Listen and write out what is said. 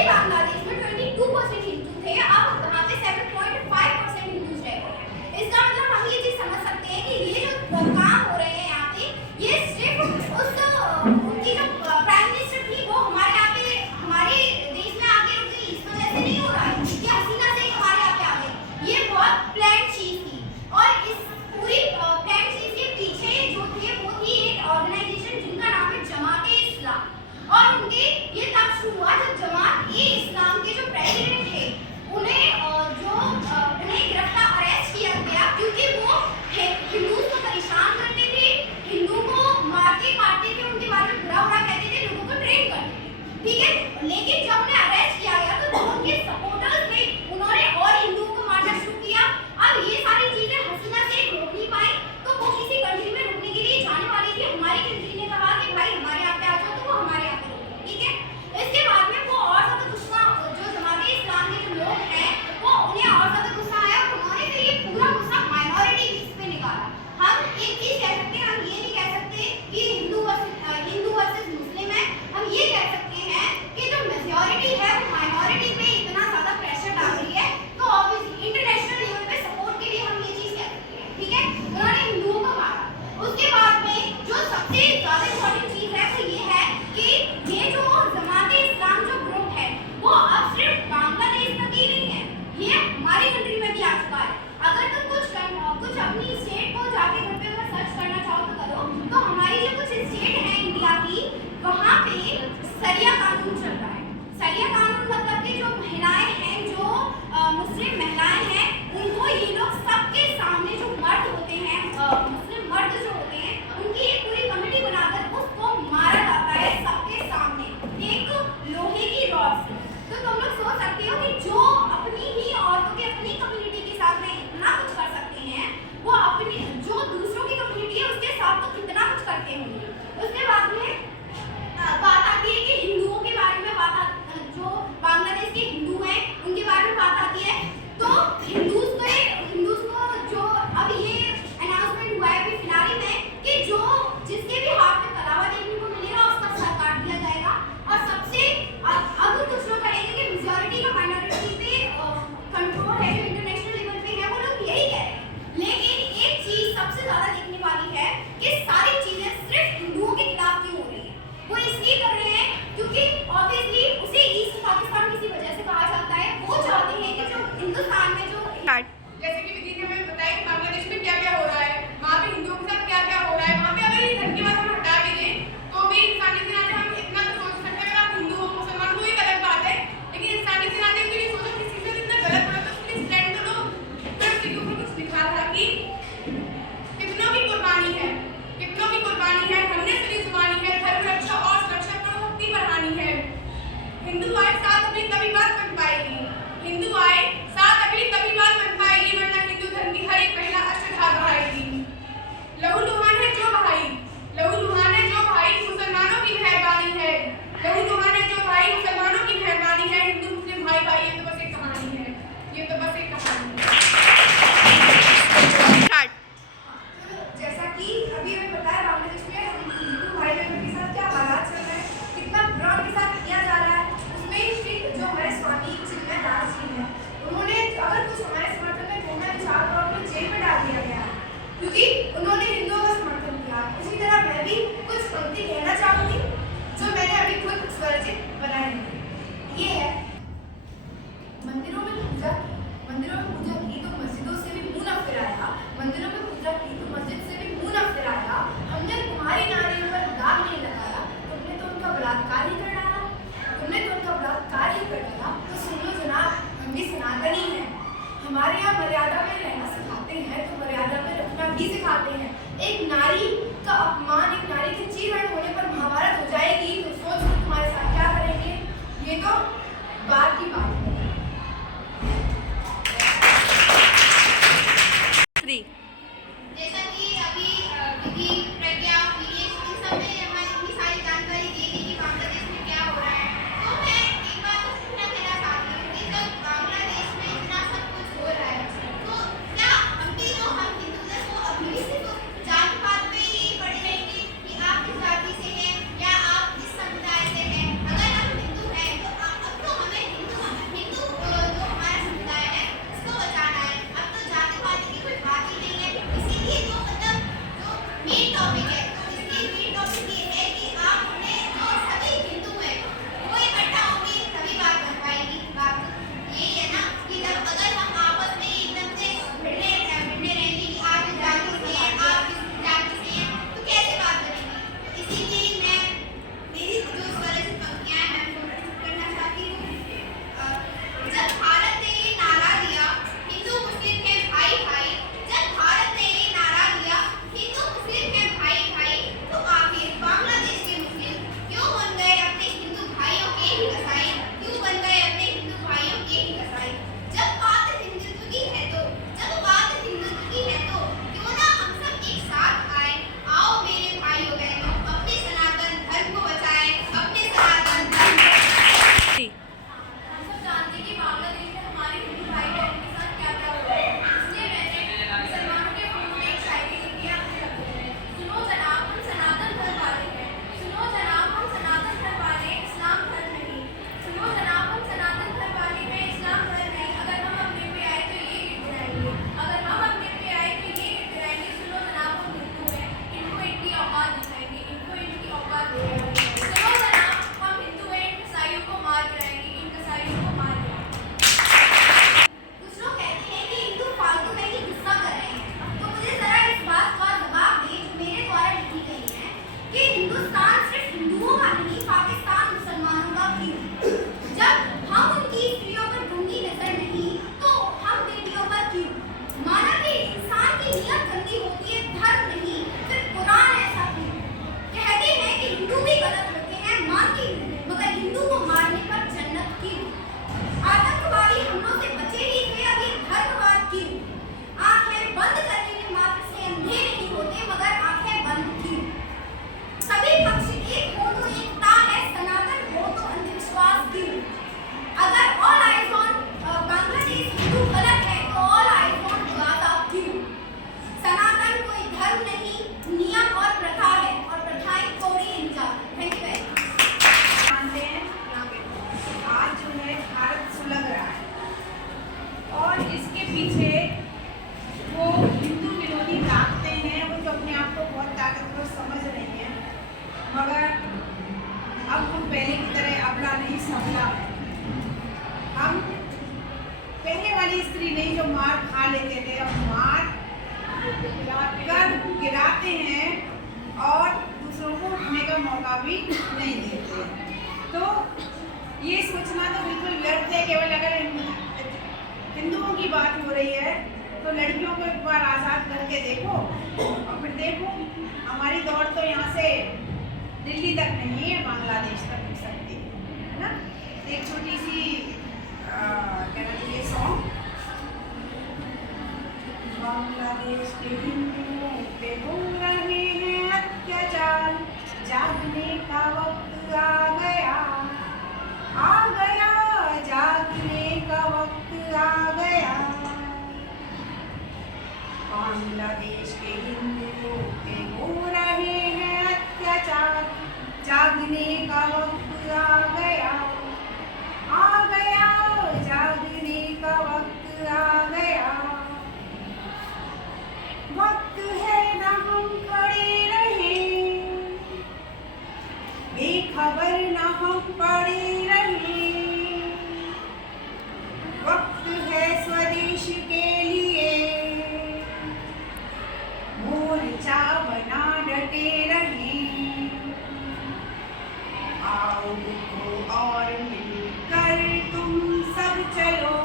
पूरे बांग्लादेश में 22% हिंदू थे, अब वहाँ पे 7.5% हिंदू रह गए हैं। इसका मतलब हम ये चीज समझ सकते हैं कि ये जो काम हो रहे हैं यहाँ पे, ये सिर्फ उनकी जो प्राइम मिनिस्टर थी वो हमारे यहाँ पे हमारे देश में आके रुक गई, इस वजह से नहीं हो रहा है कि हसीना से हमारे यहाँ पे आ गई। ये बहुत प्लान चीज थी और इस पूरी प्लान चीज के पीछे जो थे वो थी एक ऑर्गेनाइजेशन जिनका नाम है जमात-ए-इस्लाम। और उनके ये तब शुरू हुआ जब जमात-ए-इस्लाम के जो प्रेसिडेंट थे उन्हें गिरफ्तार अरेस्ट किया गया क्योंकि वो हिंदू को परेशान करते थे, हिंदू को मारते काटते थे, उनके बारे में बुरा बुरा कहते थे, लोगों को ट्रेन करते थे, ठीक है। लेकिन जब उन्हें अरेस्ट किया गया तो जो उनके सपोर्टर्स थे उन्होंने और हिंदुओं को मारना शुरू किया। अब ये सारी चीजें हसीना से रोक नहीं पाई तो वो किसी कंट्री में रुकने के लिए जाने वाली थी। हमारी कंट्री ने कहा कि भाई हमारे यहाँ पे आ जाओ, तो वो हमारे यहाँ पे रुके, ठीक है। इसके बाद में वो और ज्यादा गुस्सा, जो जमात-ए-इस्लाम के जो लोग हैं वो उन्हें और ज्यादा गुस्सा आया, उन्होंने फिर ये पूरा गुस्सा माइनॉरिटी पे निकाला। हम एक चीज कह सकते हैं, हम ये नहीं कह सकते कि हिंदू वर्सेस मुस्लिम है, हम ये कह सकते हैं कि जो मेजॉरिटी है वो माइनॉरिटी पे इतना ज्यादा प्रेशर डाल रही है, तो ऑब्वियसली इंटरनेशनल लेवल पे सपोर्ट के लिए हम ये चीज कह सकते हैं, ठीक है। उन्होंने हिंदुओं को मारा। उसके बाद में जो सबसे ज्यादा इम्पोर्टेंट चीज है वो ये है कि ये जो जमात-ए-इस्लाम जो ग्रुप है वो अब सिर्फ बांग्लादेश तक ही नहीं है, ये हमारी कंट्री में भी आ चुका है। अगर तुम कुछ अपनी स्टेट को जाके घर पे अगर सर्च करना चाहो तो करो, तो हमारी जो कुछ स्टेट है इंडिया की, वहाँ पे शरिया कानून चल रहा है। शरिया कानून मतलब कि जो महिलाएं हैं, जो मुस्लिम महिलाएं हैं, उनको ये लोग सबके सामने, जो मर्द होते हैं, मुस्लिम मर्द जो होते हैं, उनकी एक पूरी कमेटी बनाकर उसको मारा जाता है सबके सामने एक लोहे की रॉड से। तो तुम लोग सोच सकते हो कि जो अपनी ही औरतों के अपनी कम्युनिटी के साथ में इतना कुछ कर सकते हैं, वो अपनी जो दूसरों की कम्युनिटी है उसके साथ तो कितना कुछ करते होंगे। उसके बाद में बात आती है कि हिंदुओं के बारे में जो बांग्लादेश के हिंदू हैं उनके बारे में बात आती है। तो हिंदूज को जो अब ये अनाउंसमेंट हुआ है अभी फिलहाल में कि जो जिसके भी हाथ में कलावा देखने को मिलेगा उसका सर काट दिया जाएगा। और सबसे अब कुछ लोग कहेंगे कि मेजॉरिटी का माइनॉरिटी पे कंट्रोल है, जो इंटरनेशनल लेवल पे है, वो लोग यही कह रहे हैं। लेकिन एक चीज सबसे ज्यादा देखने वाली है कि सारी चीजें सिर्फ हिंदुओं के खिलाफ क्यों हो रही है। वो इसलिए कर रहे हैं क्योंकि ऑब्वियसली उसे ईस्ट पाकिस्तान किसी वजह से कहा जाता है। वो चाहते हैं कि जो हिंदुस्तान में जो जैसे कि विधि ने हमें बताया कि बांग्लादेश में क्या क्या हो रहा है, वहाँ पे हिंदुओं के साथ क्या क्या हो रहा है, वहाँ पे अगर ये धन की बात हम हटा भी दें तो भी इंसानी से नाते हम इतना तो सोच सकते हैं। आप हिंदू हो मुसलमान हो, एक अलग बात है, लेकिन इंसानी से नाते के लिए सोचो किसी से इतना गलत हो तो उसके लिए स्टैंड तो लो। मैं उसके ऊपर कुछ लिखा था कि कितनों की कुर्बानी है, हमने सुनी जुबानी है, धर्म रक्षा और सुरक्षा पर भक्ति बढ़ानी है। हिंदू आए साथ अपनी तभी बात बन पाएगी, हिंदू आए साथ अभी तभी बात बन पाएगी, वरना हिंदू धर्म की हर एक महिला अष्टधार बहाएगी। लहू लुहान है जो भाई मुसलमानों की मेहरबानी है, लहू लुहान है जो भाई मुसलमानों की मेहरबानी है। हिंदू मुस्लिम भाई भाई ये तो बस एक कहानी है, ये तो बस एक कहानी है। जैसा कि अभी हमें पता है बांग्लादेश में हिंदू भाई बहनों के साथ क्या हालात चल रहे हैं, कितना बुरा उनके साथ किया जा रहा है। उसमें जो हमारे स्वामी चिन्मय दास जी हैं, उन्होंने अगर कुछ हमारे समर्थन में बोलना चाहा तो उन्हें जेल में डाल दिया गया क्योंकि उन्होंने हिंदुओं का समर्थन किया। उसी तरह मैं भी कुछ पंक्ति कहना चाहूंगी जो मैंने अभी खुद स्वरचित बनाई है। ये है, मंदिरों में पूजा की तो मस्जिदों से भी मुंह न फिराया, मंदिरों में पूजा की तो मस्जिद से भी मुंह न फिराया। हमने तुम्हारी नारियों पर दाग नहीं लगाया, तुमने तो उनका बलात्कार ही कर डाला, तो सुन लो जनाब, हम भी सनातनी हैं। हमारे यहाँ मर्यादा में रहना सिखाते हैं तो मर्यादा में रखना भी सिखाते हैं। एक नारी का अपमान, एक नारी के चीरहरण होने पर महाभारत हो जाएगी, तो सोच लो तुम्हारे साथ क्या करेंगे। ये तो बात की बात है। जैसा कि अभी विधि, प्रज्ञा, वीरेश, इन सब ने हमें इतनी सारी जानकारी दे दी कि बांग्लादेश में क्या हो रहा है। तो मैं एक बात तो पूछना चाहती हूँ कि जब बांग्लादेश में इतना सब कुछ हो रहा है तो क्या हम हिंदू हैं वो अभी भी सिर्फ जात पात पे ही पड़े रहेंगे कि आप किस जाति से हैं या आप किस समुदाय से हैं। अगर हम हिंदू हैं तो अब तो हमें जो है भारत सुलग रहा है और इसके पीछे वो हिंदू विरोधी ताकतें हैं, वो जो अपने आप को बहुत ताकतवर समझ रही हैं, मगर अब हम पहले की तरह अबला नहीं सबला है। हम पहले वाली स्त्री नहीं जो मार खा लेते थे, अब मार कर गिराते हैं और दूसरों को उठने का मौका भी नहीं देते। तो ये सोचना तो बिल्कुल व्यर्थ है। केवल अगर हिंदुओं की बात हो रही है तो लड़कियों को एक बार आज़ाद करके देखो और फिर देखो हमारी दौड़ तो यहाँ से दिल्ली तक नहीं है, बांग्लादेश तक हो सकती है ना। एक छोटी सी क्या कहते हैं सॉन्ग, बांग्लादेश के हिंदुओं पे हो रहे हैं अत्याचार, जागने का वक्त आ गया, जागने का वक्त आ गया। बांग्लादेश के हिंदुओं पे हो रहे हैं अत्याचार, जागने का वक्त आ गया, जागने का वक्त आ गया। वक्त है न हम खड़े रहें, बेखबर न हम पड़े रहें। वक्त है स्वदेश के लिए, मोर्चा बना डटे रहें। आओ उठो और मिलकर तुम सब चलो,